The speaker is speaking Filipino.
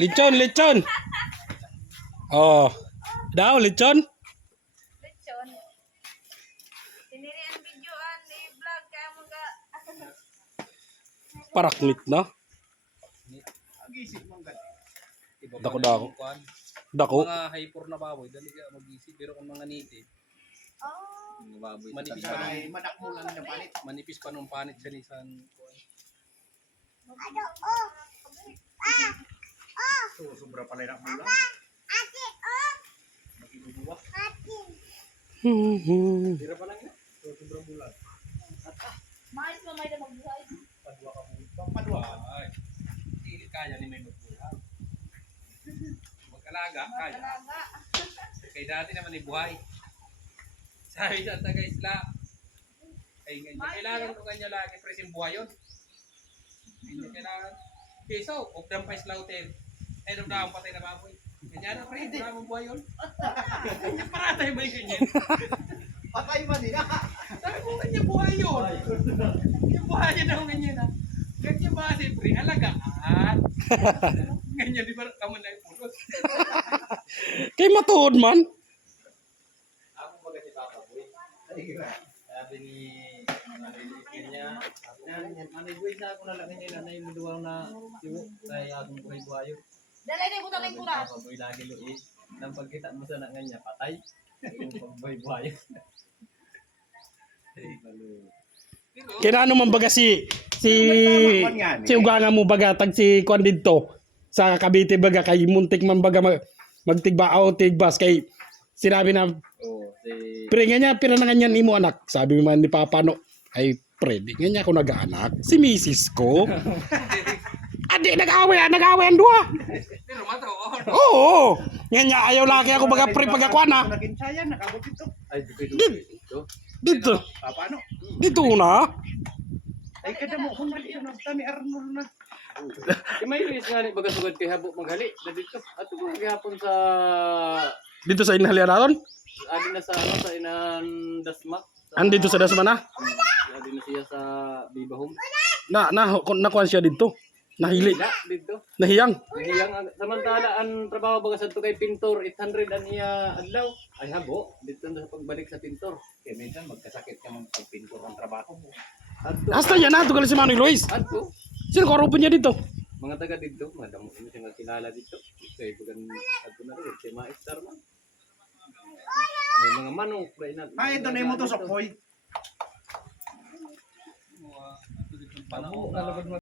Lechon, lechon. Oh. Daw, lechon. Lechon. Tiniri ang videoan, i-vlog kaya mo ka. Paraknit na. Mag-isip mong gani. Dako. Dako. Mga hyper na baboy, dali ka mag-isip. Pero kung mga native, Oh. mga baboy, Ay, madakmulan ng panit. manipis pa nung panit siya ni San. So, sobra pala yung mula. Mag-ibubuwa. Tira pa lang yun. So, sobrang bulan. Mais mo may na magbuhay. Padua ka mo. Padua ka. Ay, hindi kaya ni may magbuhay. Mag-alaga, kaya. Talaga. Kaya dati naman ibuhay. Sabi sa taga-isla, ay kailangan ko kanya lagi presim buhay yun. Hindi kailangan. Keso, updam pa islautin. Ay, nung patay na baboy. Ganyan na pre, wala mong buhay yun. Ganyan paratay ba yung ganyan? Patay ba nila? Sabi mo ganyan buhay yun. Ganyan buhay yun ako ganyan ha. Ganyan ba kasi pre, alagaan. Ganyan di ba kamo na yung pulot. Kay matuod man. Ako baga si Papa Boy. Sabi ni Manilikin niya. Manilikin na ako na lang niya na yung muduwang na siwo. Kaya akong buhay-buhayo. Dalay na ibutang ng kuras. Papa Boy lagi luis. Nang pagkita mo sa nangan niya, patay. Yung buhay-buhayo. Kinano man baga si uganga mo baga tag si kuan didto sa Cavite baga kay muntik man baga magtigbaaw tigbas kay sinabi na Oo, si... pre nga niya pira na ganyan imo anak sabi man ni Papa no ay pre di nga niya ako nag-anak si misis ko adi nag-away ang duha Pero mato, oo nga niya ayaw laki ako baga pre pag ako na Naging sayan, nakabot ito. Ay, dito. dito Paano? dito na Ay, kada mo, kung mali yun, ni Arnold na. May rilis nga ni bagasugad kay Habo maghali na dito. At ito gihapon sa dito sa inhalya naton adi na sa ano sa inan Dasma. andito sa Dasmana Adi na siya sa Viva Home. nakuan siya dito nahili Na dito. nahiyang Nahiyang samantala ang trabaho baga sa kay pintor 800 an iya adlaw. Ay Habo dito na sa pagbalik sa pintor. Kaya minsan magkasakit ka mong pagpintor ng trabaho mo. Adto. hasta yan na tugal si Manny Luis Adto. sino karupo niya dito Mga taga dito, mga damo mo siya nga kilala dito. Kay bagan adto na rin kay maestar man. May mga manok ba ina. Ay, ito na yung motor sa Koy. panahon na